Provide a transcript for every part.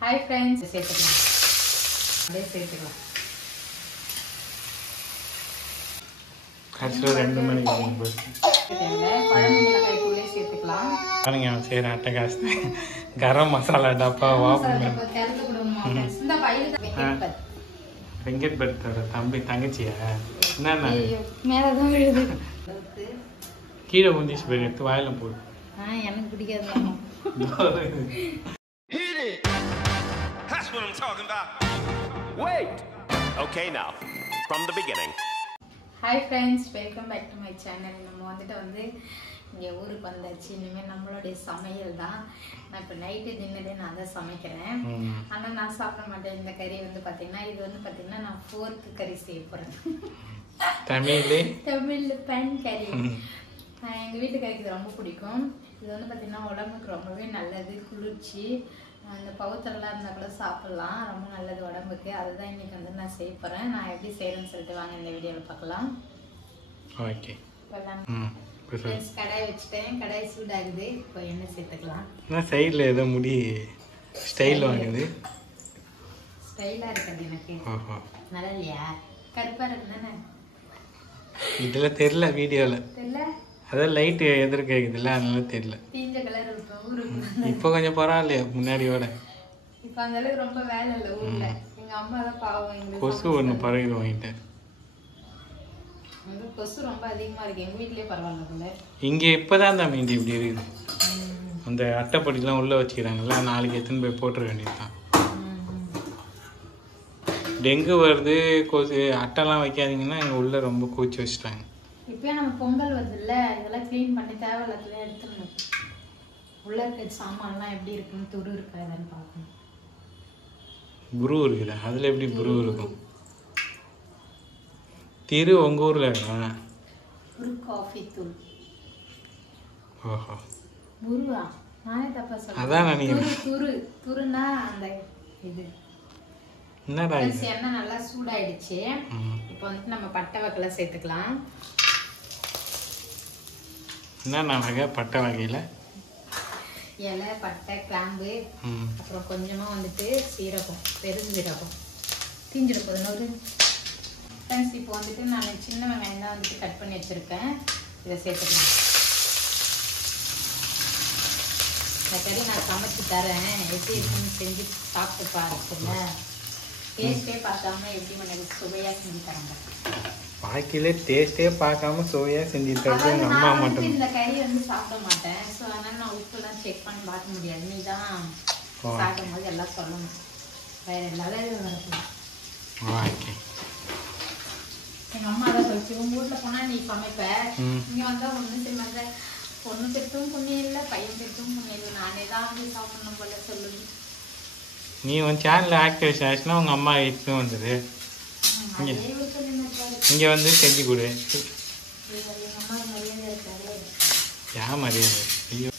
Hi friends, சேர்த்துக்கலாம். அப்படியே சேர்த்துக்கலாம். கடைசியில் 2 மணிக்கு குழம்பு மிளகாய் தூளே சேர்த்துக்கலாம். பாருங்க சரி அட்டகாசு கரம் மசாலா டப்பா வெங்கட் பட்டோட தம்பி தங்கச்சியா என்னன்னா மேலதான் விழுது. கீழே ஊந்திச்சு போய் எடுத்து வாயில போடு. எனக்கு பிடிக்காது. That's what I'm talking about. Wait. Okay, now from the beginning. Hi friends, welcome back to my channel. நம்ம வந்து இங்கே ஊருக்கு வந்தாச்சு. இனிமேல் நம்மளுடைய சமையல் தான். நான் இப்போ நைட்டு டின்னரே நான் தான் சமைக்கிறேன். ஆனால் நான் சாப்பிட மாட்டேன். இந்த கறி வந்து பார்த்தீங்கன்னா இது வந்து பார்த்தீங்கன்னா நான் 4th கறி செய்ய போகிறேன். தமிழ் பெண் கறி. எங்கள் வீட்டுக்காரிக்கு இது ரொம்ப பிடிக்கும். இது வந்து பார்த்தீங்கன்னா உடம்புக்கு ரொம்பவே நல்லது, குளிர்ச்சி. அந்த பவுத்தரெல்லாம் இருந்தால் கூட சாப்பிட்லாம், ரொம்ப நல்லது உடம்புக்கு. அதுதான் இன்னைக்கு வந்து நான் செய்ய போகிறேன். நான் எப்படி செய்கிறேன்னு சொல்லிட்டு வாங்க இந்த வீடியோவில் பார்க்கலாம். ஓகே கடாய் வச்சுட்டேன், கடாய் சூடாகுது. இப்போ எண்ணெய் சேர்த்துக்கலாம். சைடில் ஏதோ முடி ஸ்டைல் வாங்குது. ஸ்டைலாக இருக்குது எனக்கு. நல்லா இல்லையா? கருப்பாக இருக்கு தானே? இதில் தெரியல, வீடியோவில் தெரியல. அதான் லைட்டு எதிர்க்க கேட்குதுல்ல, அதனால தெரியல. தீஞ்ச கலர் இருக்கும் ஊருக்கு. இப்போ கொஞ்சம் பரவாயில்லையா முன்னாடியோட? இப்போ அந்த அளவுக்கு ரொம்ப வேலை இல்லை ஊரில். எங்கள் அம்மா தான் பாவம். எங்களுக்கு கொசு ஒன்று பறகுது வாங்கிட்டு. கொசு ரொம்ப அதிகமாக இருக்குது. எங்கள் வீட்லேயே பரவாயில்ல போல. இங்கே இப்போதான் தான் மீதி இப்படி இருக்குது. அந்த அட்டைப்படிலாம் உள்ளே வச்சுக்கிறாங்கல்ல, நாளைக்கு எத்தனை போய் போட்டுற வேண்டியதுதான். டெங்கு வருது, கொசு அட்டைலாம் வைக்காதீங்கன்னா எங்கள் உள்ளே ரொம்ப கூச்சி வச்சுட்டாங்க. இப்போ நம்ம பொங்கல் வருதுல்ல, இதெல்லாம் க்ளீன் பண்ணி தேவையில்லாதெல்லாம் எடுத்துடணும். உள்ள இருக்க சாமான்லாம் எப்படி இருக்குன்னு துரு இருக்கா என்னன்னு பார்க்கணும். புரு இருக்குதா? அதில் எப்படி புரு இருக்கும்? திரு உங்கள் ஊரில் இருக்கா? புரு காஃபி தூள். ஓஹோ, புருவா? நானே தப்பா சொல்றேன். அதான் நினைக்கிறேன். துரு துருன்னா அந்த இது. என்னடா எண்ணெய் நல்லா சூடாயிடுச்சு. இப்போ வந்து நம்ம பட்டை வகையில சேர்த்துக்கலாம். என்ன வகை பட்டை வகையில்? இலை, பட்டை, கிராம்பு, அப்புறம் கொஞ்சமாக வந்துட்டு சீரகம், பெருஞ்சீரகம். தீஞ்சிருக்கும் ஒரு ஃப்ரெண்ட்ஸ். இப்போ வந்துட்டு நான் சின்ன வெங்காயம் தான் வந்துட்டு கட் பண்ணி வச்சுருக்கேன். இதை சேர்த்துக்கலாம். இந்த கறி நான் சமைச்சு தரேன், எப்படி இருக்குன்னு செஞ்சு சாப்பிட்டு பாருங்க. டேஸ்ட்டே பார்க்காம எப்படி எனக்கு சுவையாக செஞ்சு தராங்க. பாக்கிலே டேஸ்ட்டே பார்க்காம சுவையாக செஞ்சு தரது எங்கள் அம்மா மட்டும். இந்த கறி வந்து சாப்பிட மாட்டேன். ஸோ அதனால் நான் உப்புலாம் செக் பண்ணி பார்க்க முடியாது. நீ தான் சாப்பிடும் போது எல்லாம் சொல்லணும். வேற எல்லாரும் வரணும். ஓகே. எங்கள் அம்மா தான் சொல்லிச்சு, உங்கள் வீட்டில் போனால் நீ சமைப்ப, இங்கே வந்தால் ஒன்றும் செய்ய மாட்டேன். பொண்ணு பெற்றும் புண்ணியம் இல்லை, பையன் பெற்றும் புண்ணியம் இல்லை. நானே தான் வந்து சாப்பிடணும் போல சொல்லுது. நீ உன் சேனலில் ஆக்டிவேஷன் ஆச்சுன்னா உங்கள் அம்மா எடுத்துன்னு வந்தது இங்கே வந்து செஞ்சு கொடு. எங்கள் அம்மா மரியாதை இருக்காரு. ஏன் மரியாதை? ஐயோ,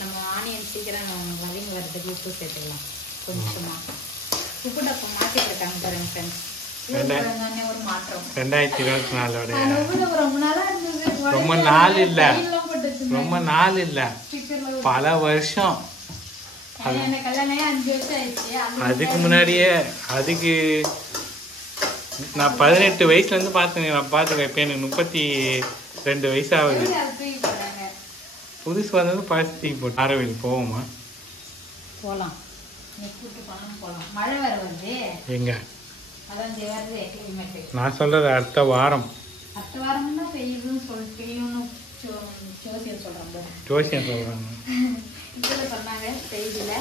நம்ம ஆனியன் சீக்கிரம் வதங்கி வரதுக்கு உப்பு சேர்த்துக்கலாம் கொஞ்சமாக. உப்பு டப்பா மாற்றிட்டு இருக்காங்க பாருங்க ஃப்ரெண்ட்ஸ். ஒரு மாற்றம் 2024 ரொம்ப நாளா இருந்தது. ரொம்ப நாள் இல்லை, ரொம்ப நாள் இல்லை, பல வருஷம். அதுக்கு முன்னாடியே அதுக்கு நான் 18 வயசுலேருந்து பார்த்துங்க. நான் பார்த்துக்கேன். இப்போ எனக்கு 32 வயசு ஆகுது. புதுசு வந்தது பழசு தூக்கி போட்டு ஆரவில் போவோமா? போகலாம். மழை வர வந்து எங்க? நான் சொல்றது அடுத்த வாரம். அடுத்த வாரம் தான் பெய்யுதுன்னு சொல்லிட்டு ஜோசியம் சொல்கிறாங்க. சொன்னாங்க செய்தியில.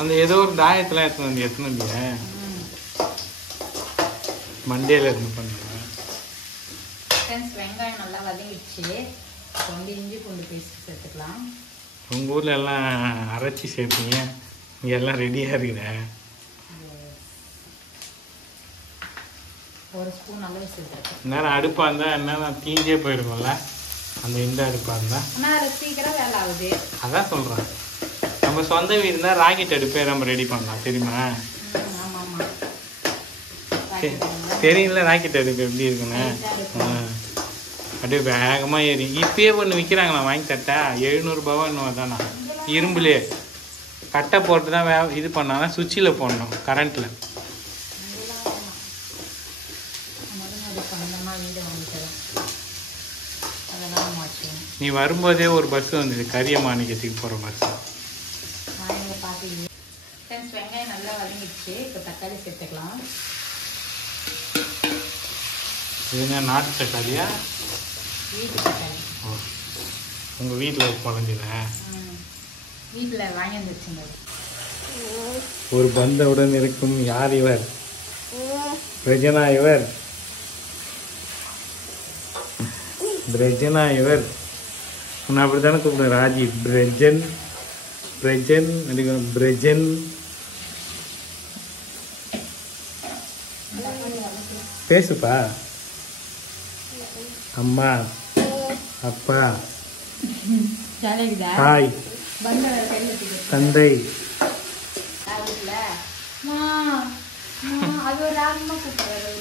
அந்த ஏதோ ஒரு தாயத்தில் எத்தனை வந்தியா மண்டேல இருந்து பண்ணுவேன். வெங்காயம் நல்லா வதங்கிடுச்சு. வந்து இஞ்சி பூண்டு பேஸ்ட் சேர்த்துக்கலாம். உங்கள் ஊரில் எல்லாம் அரைச்சி சேர்ப்பீங்க, இங்கே எல்லாம் ரெடியாக இருக்குதா? ஒரு ஸ்பூன் அளவு சேர்த்துருக்கேன். நேரம் அடுப்பாக இருந்தால் என்ன தீஞ்சே போயிருக்கும்ல, அந்த இந்த அடுப்பாக இருந்தால். ஆனால் அது சீக்கிரம் வேலை ஆகுது. அதான் சொல்கிறேன். நம்ம சொந்த வீடு இருந்தால் ராக்கெட் அடுப்பே நம்ம ரெடி பண்ணலாம், தெரியுமா? தெரியல ராக்கெட் அடுப்பு எப்படி இருக்குன்னு. அப்படியே வேகமாக ஏறி இப்பயே ஒன்று விற்கிறாங்களா, வாங்கி தட்டா 700 ரூபாவா இன்னும் தானா? இரும்புலே கட்டை போட்டு தான் இது பண்ணால் சுவிட்சில் போடணும் கரண்ட்டில். நீ வரும்போதே ஒரு பஸ் வந்தது கரியமாணிக்கத்துக்கு போகிற பஸ். வெங்காயம் நல்லா வதங்கிடுச்சு. இப்போ தக்காளி சேர்த்துக்கலாம். இதுனா நாட்டு தக்காளியா? வீட்டு தக்காளி. ஓ, உங்கள் வீட்டில் குழந்தைல வீட்டில் வாங்கி வந்துச்சுங்க. ஒரு பந்தவுடன் இருக்கும் யார் இவர்? பிரஜனா இவர். பிரஜனா இவர். உன்னை அப்படி தானே கூப்பிடுறேன் ராஜி. பிரஜன் பிரஜன் அடிக்கணும். பிரஜன். பேசுப்பா. அம்மா அப்பா தாய் தந்தை. அது ஒரு ராகமா கூப்பிடுறாரு.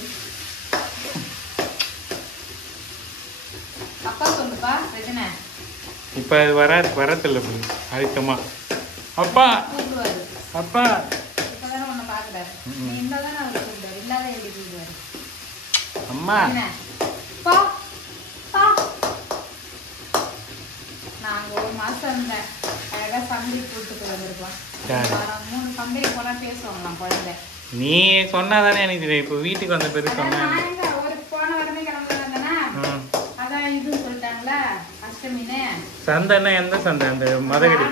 அப்பா சொல்லுப்பா பிரச்சனை. இப்போ அது வரத்தில்லை அழுத்தமா. அப்பா கூப்பிடுவாரு. அப்பா இப்பதானே உன்னை பாக்குறாரு. நீ இருந்தாதானே அவர் கூப்பிடுவாரு. இல்லாத எப்படி கூப்பிடுவாரு? அம்மா பா பா. நாங்க ஒரு மாசம் இருந்தேன். அழகா சந்தை கூப்பிட்டு வந்திருக்கோம். 3 சந்தை போனா பேசுவாங்களாம் குழந்தை. நீ சொன்னாதானே எனக்கு தெரியும். இப்போ வீட்டுக்கு வந்த பிறகு சொன்னேன். ஒரு போன வரமே கிளம்புறாங்கன்னா அதான் இதுன்னு சொல்லிட்டாங்களா அஷ்டமின்னு. சந்தைன்னா எந்த சந்தை? அந்த மதகடி.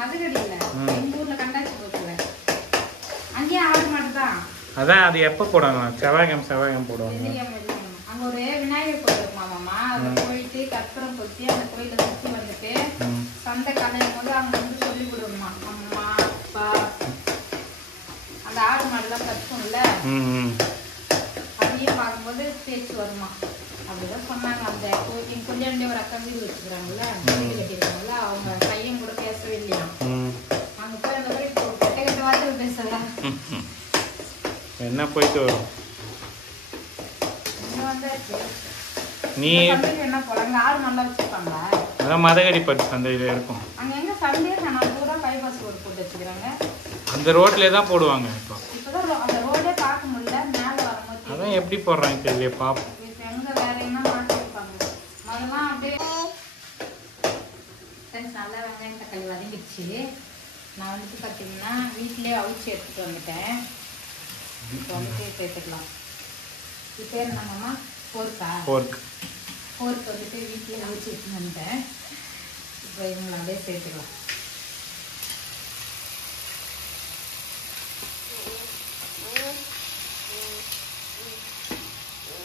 மதுகடி இல்ல, எங்க ஊர்ல கண்டாச்சி போக்குல அங்கேயே ஆடு மாடு தான். அதான் அது எப்போ போடுவாங்க? செவ்வாய்க்கிழமை போடுவாங்க. அங்க ஒரு விநாயகர் கோயில் இருக்குமாமாமா. அதுல போயிட்டு கற்பூரம் கொத்தி அந்த கோயில சுத்தி வந்துட்டு சந்தை கலையும் போது அவங்க வந்து சொல்லி கொடுக்கணுமா. அம்மா அப்பா அந்த ஆடு மாடுலாம் கத்துக்கும்ல, அதையும் பார்க்கும்போது பேச்சு வருமா. அப்படிதான் சொன்னாங்க. அந்த கோயில் கொஞ்சம் ஒரு அக்கா வீடு வச்சுக்கிறாங்கல்ல, வீடு கட்டிருக்காங்கல்ல, அவங்க பையன் கூட பேசவே இல்லையா. அங்க போய் அந்த மாதிரி கெட்ட வார்த்தை பேசலாம். என்ன போயிட்டு வரும். நீ என்ன போறாங்க? ஆடு நல்லா வச்சிருப்பாங்களா? அதான் மதகடி பட்டு சந்தையில இருக்கும். அங்க எங்க சந்தையே நான் பூரா பைபாஸ் ரோடு போட்டு வச்சுக்கிறாங்க. அந்த ரோட்லயே தான் போடுவாங்க. இப்பதான் அந்த ரோடே பார்க்க முடியல. மேல வரும்போது அதான் எப்படி போடுறாங்க தெரியல. பாப்போம். இப்ப எங்க வேற என்ன மாட்டி இருப்பாங்க. அதெல்லாம் அப்படியே நல்லா வெங்காயம் தக்காளி வதங்கிடுச்சு. நான் வந்துட்டு பார்த்தீங்கன்னா வீட்டிலே அவிச்சு எடுத்துட்டு வந்துட்டேன். இப்போ வந்துட்டு சேர்த்துக்கலாம். இது பேர் என்னம்மா? போர்க் வந்துட்டு வீட்டிலே அவிச்சு எடுத்துட்டு வந்துட்டேன். இப்போ இவங்களை அப்படியே சேர்த்துக்கலாம்.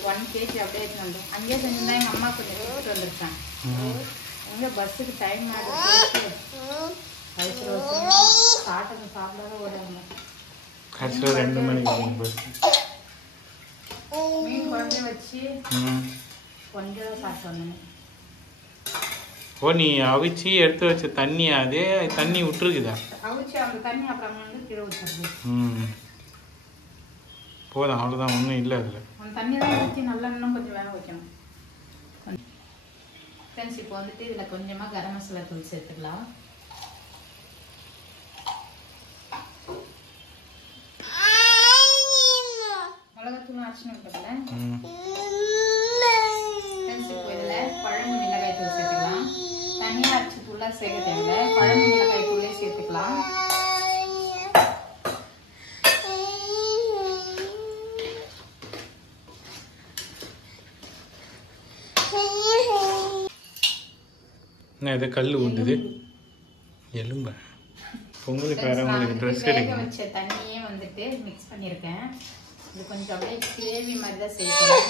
1 kg அப்படியே எடுத்துட்டு வந்தேன். அங்கேயே செஞ்சுருந்தா எங்கள் அம்மா கொஞ்சம் எடுத்துட்டு வந்துருக்காங்க. எங்கே பஸ்ஸுக்கு டைம் ஆகிடுச்சு. சாப்பிட்டு சாப்பிடாத ஓடுவாங்க. கடைசியில் 2 மணிக்கு பஸ். மீன் குழம்பு வச்சு கொஞ்சம் சாப்பிட்டு வந்தேன். ஓ, நீ அவிச்சு எடுத்து வச்ச தண்ணி அதே தண்ணி விட்டுருக்குதா? அவிச்சு அந்த தண்ணி அப்புறம் வந்து கீழே ஊற்றுறது. போதும், அவ்வளோதான். ஒன்றும் இல்லை அதில். அந்த தண்ணி தான் ஊற்றி நல்லா இன்னும் கொஞ்சம் வேக வைக்கணும். ஃப்ரெண்ட்ஸ், இப்போ வந்துட்டு இதில் கொஞ்சமாக கரம் மசாலா தூள் சேர்த்துக்கலாம். மிளகாத்தூள் அரைச்சின்னு இருக்கிறதுல ஃப்ரெண்ட்ஸ், இப்போ இதில் குழம்பு மிளகாய் தூள் சேர்த்துக்கலாம். தனியாக அரைச்சி தூளாக சேர்க்க தேவையில்லை. குழம்பு மிளகாய் தூளே சேர்த்துக்கலாம். இது கல் ஊந்துது எலும்ப. பொங்கலுக்கு வேற உங்களுக்கு ட்ரெஸ் எடுக்க வச்ச தண்ணியே வந்துட்டு மிக்ஸ் பண்ணியிருக்கேன். இது கொஞ்சம் அப்படியே கிரேவி மாதிரி தான் செய்யணும்.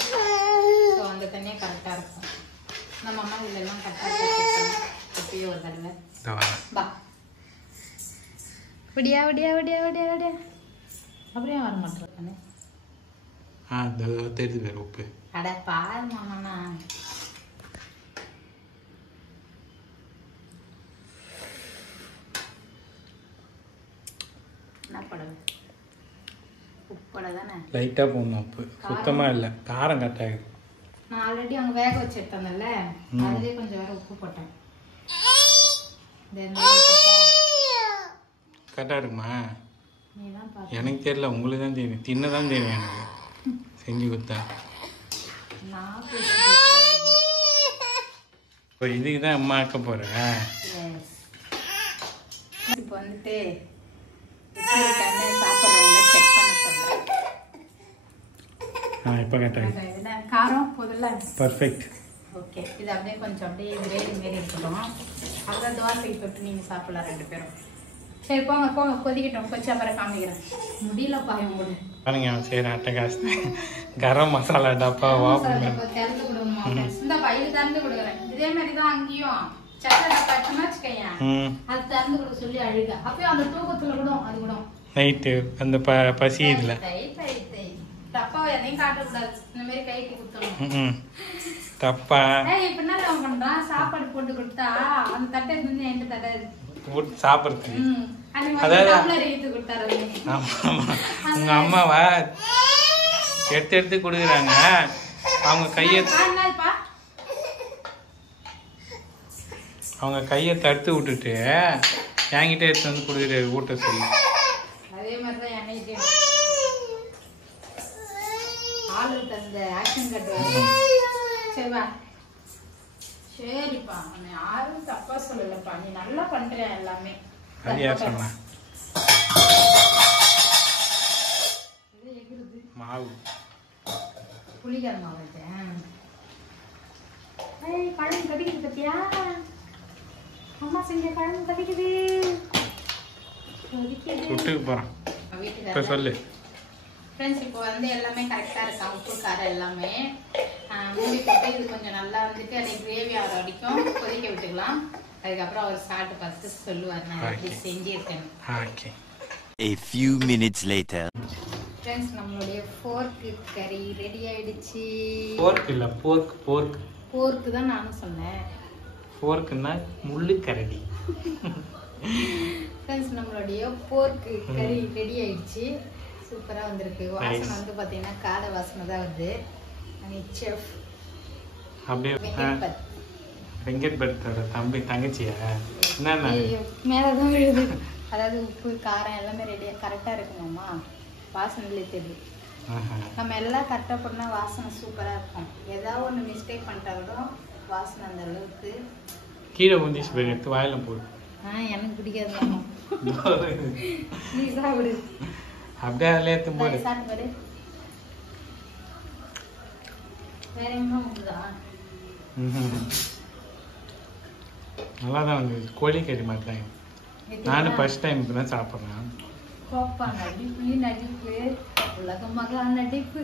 ஸோ அந்த தண்ணியே கரெக்டாக இருக்கும். நம்ம அம்மா இதெல்லாம் கரெக்டாக வச்சுருக்கோம். எப்பயோ ஒரு தடவை பா விடியா விடியா விடியா விடியா விடியா அப்படியே வர மாட்டேன். தெரியுது வேறு உப்பு. அட பாரு மாமாண்ணா. லைட்டாக போடணும் உப்பு. சுத்தமாக இல்லை, காரம் கட்டாயம். நான் ஆல்ரெடி அங்கே வேக வச்சு எடுத்தேன்ல, அதுலேயே கொஞ்சம் வேற உப்பு போட்டேன். கரெக்டாக இருக்குமா? நீ தான் பார்த்து எனக்கு தெரியல, உங்களுக்கு தான் தெரியும். தின்ன தான் தெரியும் எனக்கு செஞ்சு கொடுத்தா. நான் இப்போ இதுக்கு தான் அம்மா ஆக்க போகிறேன். இப்போ வந்துட்டு சாப்பிட்றவங்கள செக் பண்ண சொல்கிறேன். இப்போ கரெக்டாக காரம் போதில்ல. பர்ஃபெக்ட். ஓகே, இது அப்படியே கொஞ்சம் அப்படியே கிரேவி மாரி இருக்கட்டும். அப்புறம் தோசைக்கு தொட்டு நீங்கள் சாப்பிடலாம் 2 பேரும். சரி போங்க போங்க, கொதிக்கட்டும். கொச்சா அப்புறம் காமிக்கிறேன். முடியலப்பா இவங்க பாருங்க சரி அட்டகாசம். கரம் மசாலா டப்பா திறந்து கொடுங்கம்மா. இந்த பயிர் திறந்து கொடுக்குறேன். இதே மாதிரி தான் அங்கேயும் சக்கரை டப்பா எடுத்துனா வச்சுக்கேன், அது திறந்து கொடுக்க சொல்லி அழுக. அப்பயும் அந்த தூக்கத்தில் கூட அது கூட நைட்டு அந்த பசி இதில் டப்பாவை எதையும் காட்டக்கூடாது. இந்த மாதிரி கைக்கு குத்தணும். டப்பா இப்ப என்ன பண்றான், சாப்பாடு போட்டு கொடுத்தா அந்த தட்டை வந்து என்கிட்ட தட்டாது போட்டு சாப்பிட்றதுக்கு. கொடுத்தாரு. உங்க அம்மாவா எடுத்து எடுத்து கொடுக்குறாங்க. அவங்க கையை தடுத்து விட்டுட்டு என்கிட்ட எடுத்து வந்து கொடுக்குறாரு ஊட்ட சொல்லி. அதே மாதிரிதான் என்னைக்கும் ஆளு தந்த ஆக்ஷன் கட்டுவாரு. சரிப்பா சரிப்பா, யாரும் தப்பா சொல்லலப்பா, நீ நல்லா பண்ற எல்லாமே. அது யார் சொன்னா? மாவு புளிக்கார மாவு வச்சேன். பழம் கடிக்குது பத்தியா? அம்மா செஞ்ச பழம் கடிக்குது. சுட்டுக்கு போறான். இப்போ சொல்லு ஃப்ரெண்ட்ஸ். இப்போ வந்து எல்லாமே கரெக்டாக இருக்கா, உப்பு காரம் எல்லாமே. மூடி போட்டு இது கொஞ்சம் நல்லா வந்துட்டு அப்படியே கிரேவி ஆகிற வரைக்கும் கொதிக்க விட்டுக்கலாம். அதுக்கப்புறம் அவர் சாப்பிட்டு பார்த்து சொல்லுவார் நான் எப்படி செஞ்சிருக்கேன். Okay. A few minutes later. Friends, நம்மளுடைய போர்க்கு கறி ரெடி ஆயிடுச்சு. போர்க் இல்ல போர்க். போர்க்கு தான் நானும் சொன்னேன். போர்க்குன்னா முள்ளு கரடி. ஃப்ரெண்ட்ஸ், நம்மளுடைய போர்க்கு கறி ரெடி ஆயிடுச்சு. சூப்பராக வந்திருக்கு. வாசனை வந்து பார்த்தீங்கன்னா காடை வாசனை தான் வருது. செஃப் அப்படியே வெங்கட் பட்டோட தம்பி தங்கச்சியா என்ன மேலதான் விழுது. அதாவது உப்பு காரம் எல்லாமே ரெடியாக கரெக்டாக இருக்குமாம்மா. வாசனையிலே தெரியுது. நம்ம எல்லாம் கரெக்டாக பண்ணால் வாசனை சூப்பராக இருக்கும். ஏதாவது ஒன்று மிஸ்டேக் பண்ணிட்டாலும் வாசனை அந்த அளவுக்கு. கீழே ஊந்திச்சு போய் எடுத்து வாயில போடு. எனக்கு பிடிக்காது. நீ சாப்பிடு. அப்படியே அதில் எடுத்து போடு. சாப்பிட்டு பாரு. வேற என்ன உண்டுதா? நல்லா தான் வந்து கோழிக்கறி மாதிரி தான். நானும் ஃபர்ஸ்ட் டைம் இப்போ தான் சாப்பிட்றேன். கோப்பா நடிப்பு நடிப்பு உலக மகா நடிப்பு.